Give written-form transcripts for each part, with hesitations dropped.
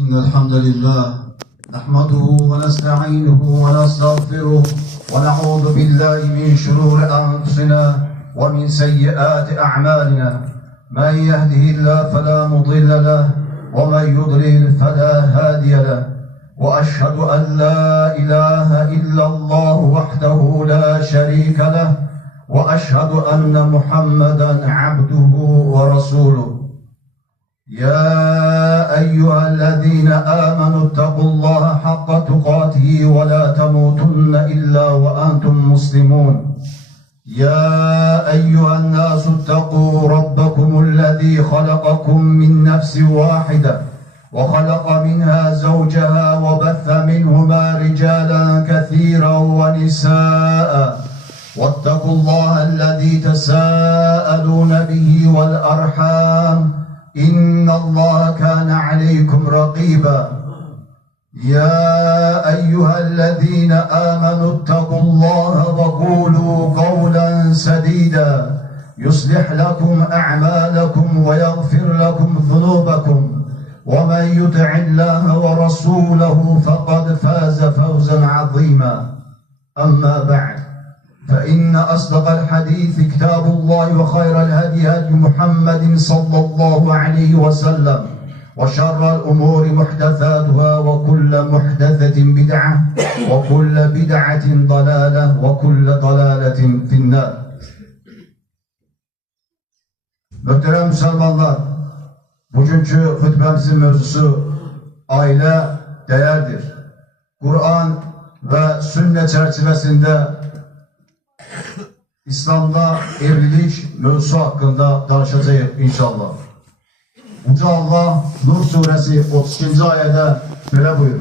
إن الحمد لله نحمده ونستعينه ونستغفره ونعوذ بالله من شرور أنفسنا ومن سيئات أعمالنا. من يهده الله فلا مضل له ومن يضلل فلا هادي له. وأشهد أن لا إله إلا الله وحده لا شريك له وأشهد أن محمدا عبده ورسوله. يا أيها الذين آمنوا اتقوا الله حق تقاته ولا تموتن إلا وأنتم مسلمون. يا أيها الناس اتقوا ربكم الذي خلقكم من نفس واحدة وخلق منها زوجها وبث منهما رجالا كثيرا ونساء واتقوا الله الذي تساءلون به والأرحام إن الله كان عليكم رقيبا. يا أيها الذين آمنوا اتقوا الله وقولوا قولا سديدا يصلح لكم أعمالكم ويغفر لكم ذنوبكم ومن يطع الله ورسوله فقد فاز فوزا عظيما. أما بعد فإن أصدق الحديث كتاب الله وخير الهدي هدي محمد صلى الله عليه وسلم وشر الأمور محدثاتها وكل محدثة بدعة وكل بدعة ضلالة وكل ضلالة في النار. Muhterem Müslümanlar, bugünkü hutbemizin mevzusu aile değerdir. Kur'an ve sünnet çerçevesinde İslam'da evlilik mevzusu hakkında danışacağız inşallah. Uca Allah Nur suresi 32. ayette böyle buyurur.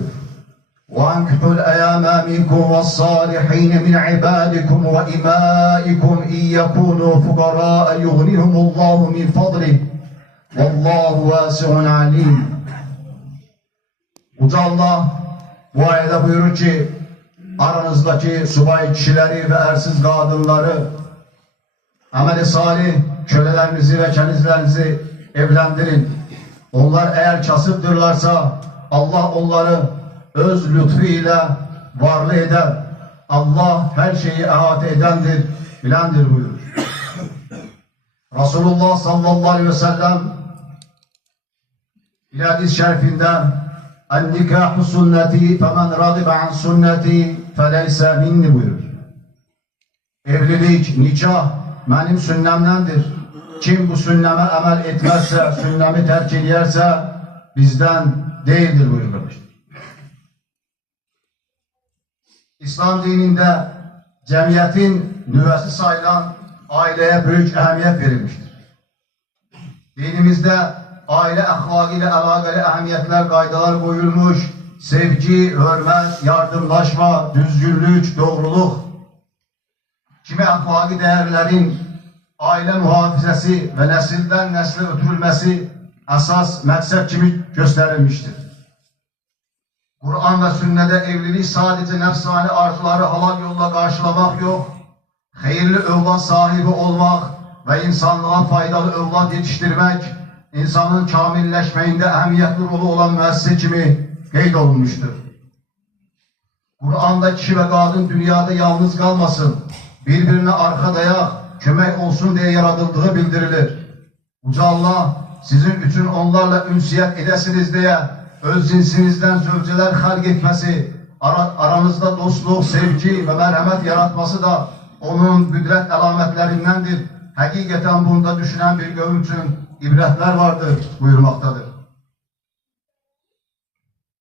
وَاَنْكِحُوا الْاَيَامَ مِنْكُمْ وَالصَّالِحِينَ مِنْ عِبَادِكُمْ وَإِمَائِكُمْ اِنْ يَكُونُوا فُقَرَاءَ يُغْنِهُمُ اللّٰهُ مِنْ فَضْلِهِ وَاللّٰهُ وَاسِعٌ عَلِيمٌ. Uca Allah bu ayette buyurur ki, aranızdaki subay kişileri ve ersiz kadınları, ameli salih kölelerinizi ve kenizlerinizi evlendirin. Onlar eğer kasıptırlarsa Allah onları öz lütfu ile varlı eder. Allah her şeyi ihate edendir, bilendir buyurur. Resulullah sallallahu aleyhi ve sellem hadis-i şerifinde "En-nikâhu sünneti femen râdibe an sünneti feleyse minni" buyurur. Evlilik, nikah benim sünnemdendir. Kim bu sünneme amel etmezse, sünnemi terk ederse bizden değildir buyurulmuştur. İslam dininde cemiyetin nüvesi sayılan aileye büyük ehemmiyet verilmiştir. Dinimizde aile ahlakı ile alakalı ehemmiyetler, kaydalar koyulmuş. Sevgi, hürmet, yardımlaşma, düzgünlük, doğruluk, kimi ahlaki değerlerin aile muhafizesi ve nesilden nesle ötürülmesi esas məqsəd kimi gösterilmiştir. Kur'an ve sünnede evlilik sadece nefsani arzuları halal yolla karşılamak yok, hayırlı evlat sahibi olmak ve insanlığa faydalı evlat yetiştirmek, insanın kamilleşmeyinde ehemmiyetli rolü olan müessese kimi qeyd olunmuştur. Kur'an'da kişi ve kadın dünyada yalnız kalmasın, birbirine arka dayak, kömek olsun diye yaratıldığı bildirilir. Uca Allah sizin için onlarla ünsiyet edesiniz diye öz cinsinizden zövceler halk etmesi, aranızda dostluk, sevgi ve merhamet yaratması da onun kudret alametlerindendir. Hakikaten bunda düşünen bir kavim için ibretler vardır buyurmaktadır.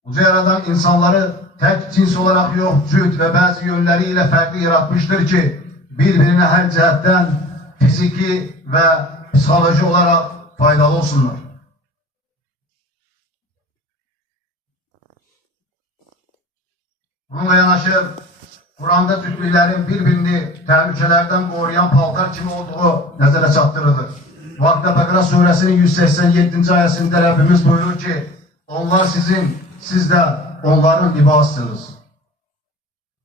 Uca Yaradan insanları tek cins olarak yok, cüt ve bazı yönleriyle farklı yaratmıştır ki birbirine her cihetten fiziki ve psikoloji olarak faydalı olsunlar. Bununla yanaşı Kur'an'da cütlülerin birbirini tehlikelerden koruyan paltar kimi olduğu nezere çarptırılır. Vakıfta Bakara suresinin 187. ayetinde Rabbimiz buyurur ki onlar sizin, siz de onların libasısınız.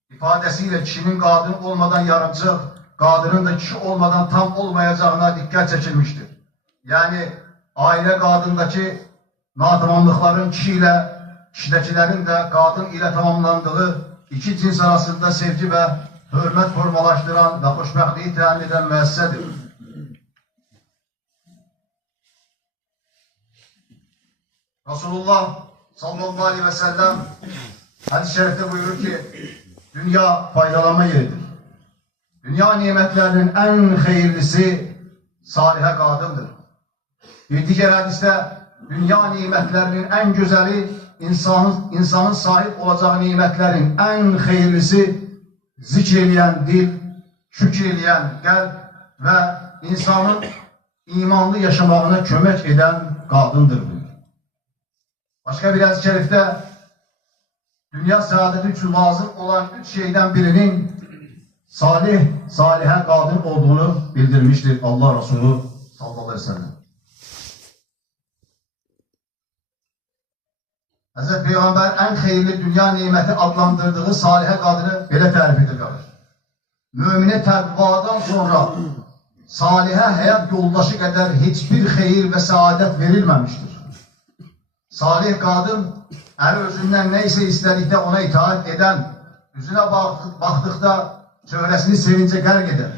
İfadesiyle kişinin kadın olmadan yarımcık, kadının da kişi olmadan tam olmayacağına dikkat çekilmiştir. Yani aile kadındaki natamamlıkların kişiyle işləkilərin də qadın ilə tamamlandığı iki cins arasında sevgi və hörmət formalaşdıran və xoşbəxtliyi təmin edən müəssisədir. Resulullah sallallahu aleyhi ve sellem hadis-i şerifte buyurur ki, dünya faydalanma yeridir. Dünya nimetlerinin en hayırlısı salihə qadındır. Bir diğer hadiste dünya nimetlerinin en güzeli insanın sahip olacağı nimetlerin en hayırlısı zikreleyen dil, şükreleyen kalp ve insanın imanlı yaşamağına kömək eden qadındır. Başka bir hadis-i şerifte dünya saadeti için lazım olan üç şeyden birinin salihə qadın olduğunu bildirmiştir Allah Resulü sallallahu aleyhi ve sellem. Hazreti Peygamber en hayırlı dünya nimeti adlandırdığı salihə qadını belə tərif edir. Mümine təqvadan sonra salihə həyat yoldaşı kadar hiçbir hayır ve saadet verilmemiştir. Salih kadın, her özünden neyse istedikdə ona itaat eden, yüzüne baktıkta çöhrəsini sevince qərq eder.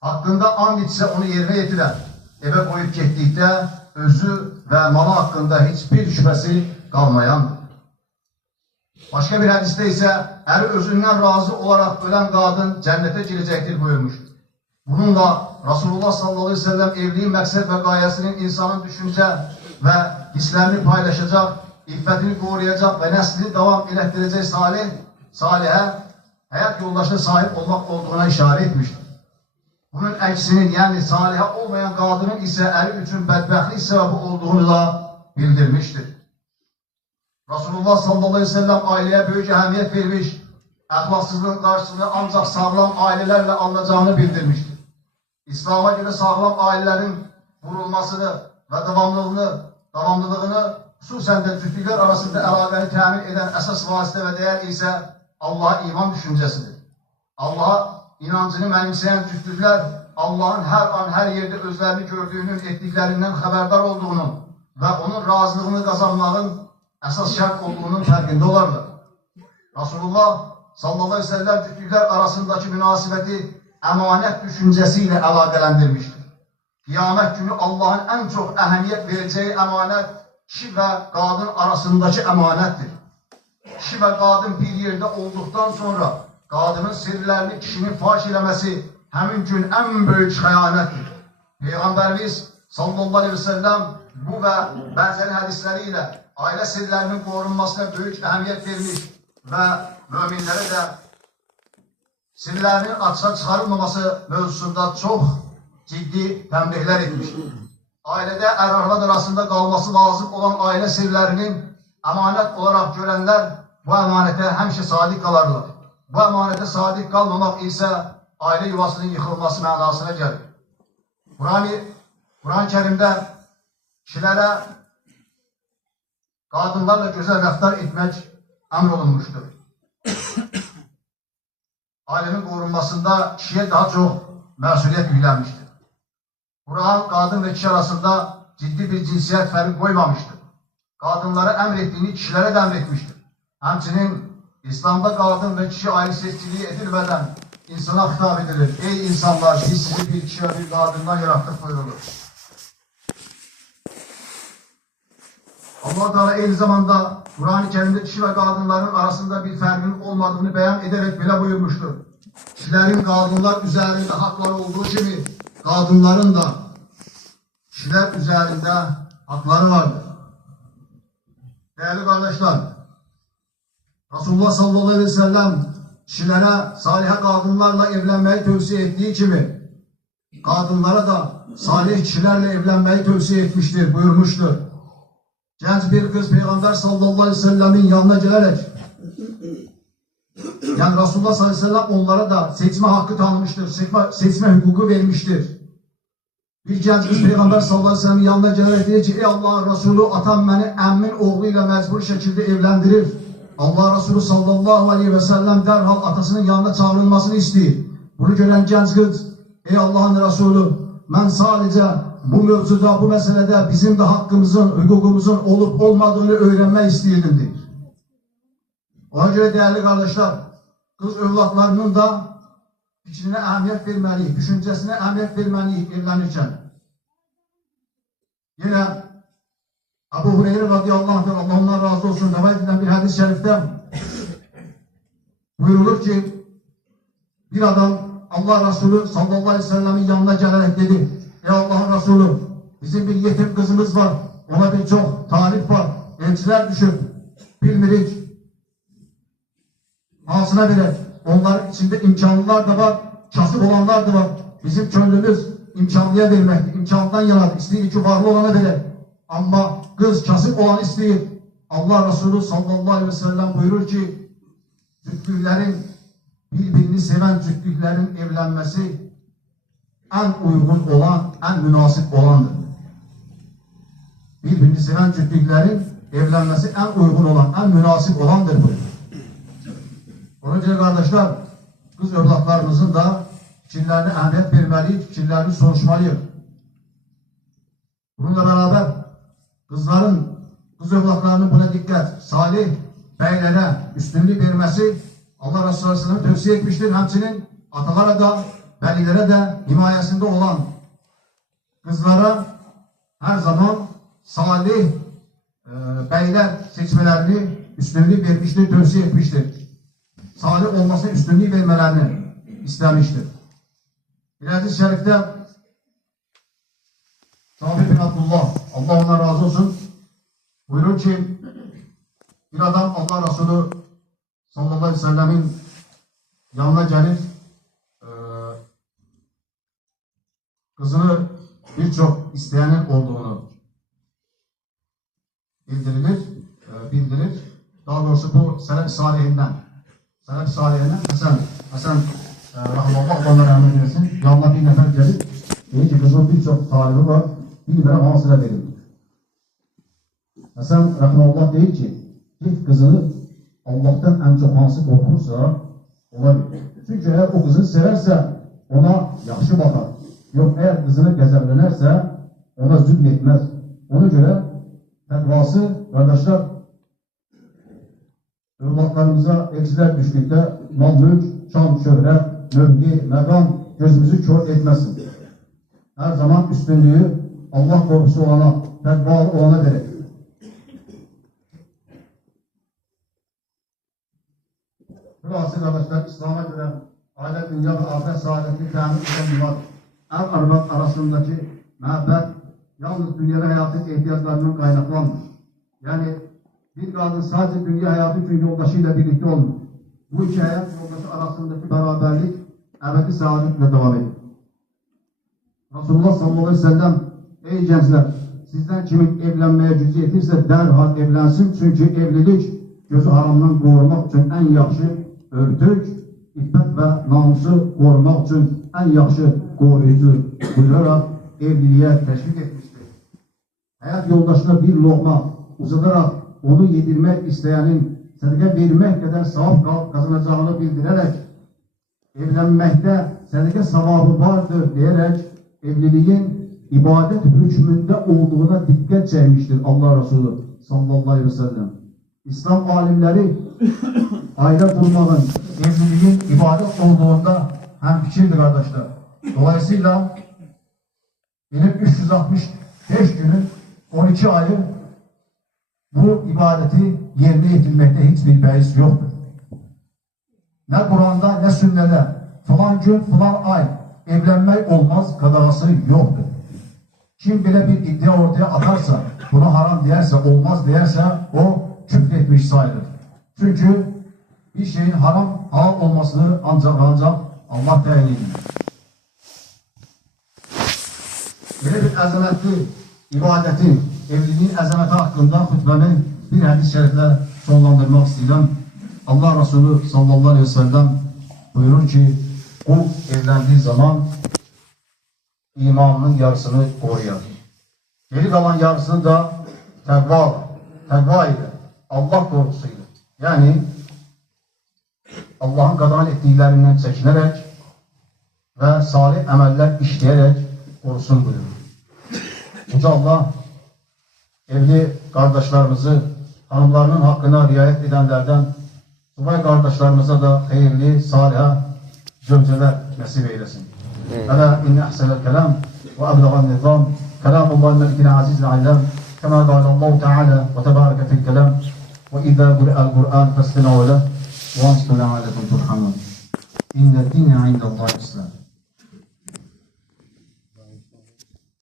Hakkında and içse onu yerine yetiren, eve koyup getdikdə özü ve malı hakkında hiçbir şüphesi kalmayandır. Başka bir hadiste ise her özünden razı olarak ölen kadın cennete girecektir buyurmuştur. Bununla Resulullah sallallahu aleyhi ve sellem evliliğin məqsəd ve gayesinin insanın düşünce ve hislerini paylaşacak, iffetini koruyacak ve neslini devam ettirecek salihə hayat yoldaşına sahip olmak olduğuna işaret etmiştir. Bunun əksinin yani salihə olmayan kadının ise eri için bədbəxtlik sebebi olduğunu da bildirmiştir. Resulullah sallallahu aleyhi ve sellem aileye büyük ehemmiyet vermiş, ahlaksızlığın karşısını ancak sağlam ailelerle alınacağını bildirmiştir. İslam'a göre sağlam ailelerin kurulmasını ve devamlılığını hususen de cütlükler arasında əlaqəni təmin eden esas vasıta ve değer ise Allah'a iman düşüncesidir. Allah'a inancını mənimsəyən cütlükler Allah'ın her an her yerde özlerini gördüğünün, ettiklerinden haberdar olduğunu ve onun razılığını kazanmanın esas şart olduğunun farkında olarlar. Resulullah sallallahu aleyhi ve sellem cütlükler arasındaki münasebeti emanet düşüncesiyle əlaqələndirmiştir. Kıyamet günü Allah'ın en çok ehemmiyet vereceği emanet kişi ve kadın arasındaki emanettir. Kişi ve kadın bir yerde olduktan sonra kadının sirlerini kişinin faş eləməsi həmin gün en büyük xəyanətdir. Peygamberimiz sallallahu aleyhi ve sellem bu ve benzeri hadisleriyle aile sirlerinin korunmasına büyük ehemmiyet vermiş ve müminlere de sirlerinin açığa çıkarılmaması mevzusunda çok ciddi tembihler etmiştir. Ailede er-arvad arasında kalması lazım olan aile sirlerinin emanet olarak görenler bu emanete hemşe sadık kalırlar. Bu emanete sadık kalmamak ise aile yuvasının yıkılması manasına gelir. Kur'an-ı Kerim'de kişilere kadınlarla güzel rəftar etmek emrolunmuştur. Ailenin korunmasında kişiye daha çok məsuliyyət yüklenmiştir. Kur'an kadın ve kişi arasında ciddi bir cinsiyet fərqi koymamıştır. Kadınlara emrettiğini kişilere de emretmiştir. Həmçinin İslam'da kadın ve kişi ayrı seçkiliği edilmeden insana hitap edilir. Ey insanlar, biz sizi bir kişi ve bir kadından yarattık buyurulur. Allah Teala aynı zamanda Kur'an-ı Kerim'de kişi ve kadınların arasında bir farkın olmadığını beyan ederek bile buyurmuştur. Kişilerin kadınlar üzerinde hakları olduğu gibi kadınların da kişiler üzerinde hakları vardır. Değerli kardeşler, Resulullah sallallahu aleyhi ve sellem kişilere salihə kadınlarla evlenmeyi tövsiye ettiği gibi kadınlara da salih kişilerle evlenmeyi tövsiye etmiştir, buyurmuştur. Genç bir kız Peygamber sallallahu aleyhi ve sellemin yanına gelerek yani Resulullah sallallahu aleyhi ve sellem onlara da seçme hakkı tanımıştır, seçme hukuku vermiştir. Bir genç kız Peygamber sallallahu aleyhi ve sellemin yanına gelerek diyor ki ey Allah'ın Resulü atam beni emmin oğluyla mecbur şekilde evlendirir. Allah Resulü sallallahu aleyhi ve sellem derhal atasının yanına çağrılmasını istiyor. Bunu gören genç kız ey Allah'ın Resulü ben sadece bu mevzuda, bu meselede bizim de hakkımızın, hukukumuzun olup olmadığını öğrenmek istiyordum diyor. Ona göre değerli kardeşler, kız evlatlarının da fikrine ehemmiyet vermeliyiz, düşüncesine ehemmiyet vermeliyiz evlenirken. Yine Ebu Hureyre radıyallahu anh, Allah ondan razı olsun, rivayet edilen bir hadis-i şerifte buyurulur ki, bir adam Allah Resulü sallallahu aleyhi ve sellemin yanına gelerek dedi, ey Allah'ın Resulü, bizim bir yetim kızımız var, ona birçok talip var, elçiler düşür, bilmirik, ağzına bile, onların içinde imkanlılar da var, kasıp olanlar da var. Bizim gönlümüz imkanlıya vermektir, imkandan yanadır, isteyin ki varlı olana bile. Ama kız kasıp olan isteyin. Allah Resulü sallallahu aleyhi ve sellem buyurur ki, cütlüklerin, birbirini seven cütlüklerin evlenmesi en uygun olan, en münasip olandır. Birbirini seven cütlüklerin evlenmesi en uygun olan, en münasip olandır bu. Onun için kardeşler, kız evlatlarımızın da fikirlerine ehemmiyet vermeliyiz, fikirlerini soruşmalıyız. Bununla beraber kız evlatlarının buna dikkat, salih beylere üstünlük vermesi Allah Resulü Aleyhisselam'ı tavsiye etmiştir. Hemçinin atalara da, velilere de himayesinde olan kızlara her zaman salih beyler seçmelerini üstünlük vermiştir, tavsiye etmiştir. Salih olmasına üstünlüğü vermelerini istemiştir. Bir hadis-i şerifte Sabit bin Abdullah, Allah ondan razı olsun, buyurur ki, bir adam Allah Resulü sallallahu aleyhi ve sellemin yanına gelip kızını birçok isteyenin olduğunu bildirir. Daha doğrusu bu Selef-i Salihinden Hasan rahmetullah Allah'ına rahmet eylesin. Yanına bir nefer gelip dedi ki kızın birçok talibi var. Bir veren hansına verildi. Hasan rahmetullah değil ki git kızını Allah'tan en çok hansı korkursa olabilir. Çünkü eğer o kızını severse ona yaxşı bakar. Yok eğer kızını gazeplenerse ona zulmetmez. Ona göre takvası kardeşler evlatlarımıza elçiler düştükte mal mülk, şan, şöhret, mövki, mekam gözümüzü kör etmesin. Her zaman üstünlüğü Allah korkusu olana, takvalı olana verir. Burası kardeşler İslam'a göre aile, dünya ve ahiret saadetini temin eden var. Er-arbat arasındaki muhabbet yalnız dünya hayatın ihtiyaçlarından kaynaklanmıyor. Yani bir kadın sadece dünya hayatı için yoldaşıyla birlikte olmuyor. Bu iki hayat yoldaşı arasındaki beraberlik ebedi saadetle devam ediyor. Resulullah sallallahu aleyhi ve sellem, ey gençler, sizden kimin evlenmeye gücü yetirse derhal evlensin. Çünkü evlilik gözü haramdan korumak için en yaxşı örtük, iffet ve namusu korumak için en yaxşı koruyucu buyurarak evliliğe teşvik etmiştir. Hayat yoldaşına bir lokma uzatarak onu yedirmek isteyenin sadaka vermek kadar sevap kazanacağını bildirerek evlenmekte sadaka sevabı vardır diyerek evliliğin ibadet hükmünde olduğuna dikkat çekmiştir Allah Resulü sallallahu aleyhi ve sellem. İslam alimleri aile kurmanın, evliliğin ibadet olduğunda hemfikirdir kardeşler. Dolayısıyla benim 365 günün 12 ayı bu ibadeti yerine getirmekte hiçbir beis yoktur. Ne Kur'an'da ne sünnede falan gün falan ay evlenmek olmaz kadavası yoktur. Kim bile bir iddia ortaya atarsa, buna haram derse, olmaz derse o küfretmiş sayılır. Çünkü bir şeyin haram, halal olmasını ancak Allah tayin ediyor. Böyle bir azametli ibadeti, evliliğin azameti hakkında hutbemi bir hadis-i şerifle sonlandırmak istiyorum. Allah Resulü sallallahu aleyhi ve sellem buyurur ki, o evlendiği zaman imanının yarısını koruyar. Geri kalan yarısını da takva ile, Allah korkusuyla, yani Allah'ın kadan ettiklerinden çekinerek ve salih emeller işleyerek korusun buyurur. Yüce Allah evli kardeşlerimizi hanımlarının hakkına riayet edenlerden subay kardeşlerimize de hayırlı, salih zövceler nasip eylesin. Ela inne ahsenel kelam ve eblegan nizam kelamullahi melikine azizil alem kema gâlallahu teâlâ ve tebâreke fil kelam ve idâ bure'al Kur'an festemâ ve leh ve ansutû le'âlekum turhamun. İnne dîne indallahi islam.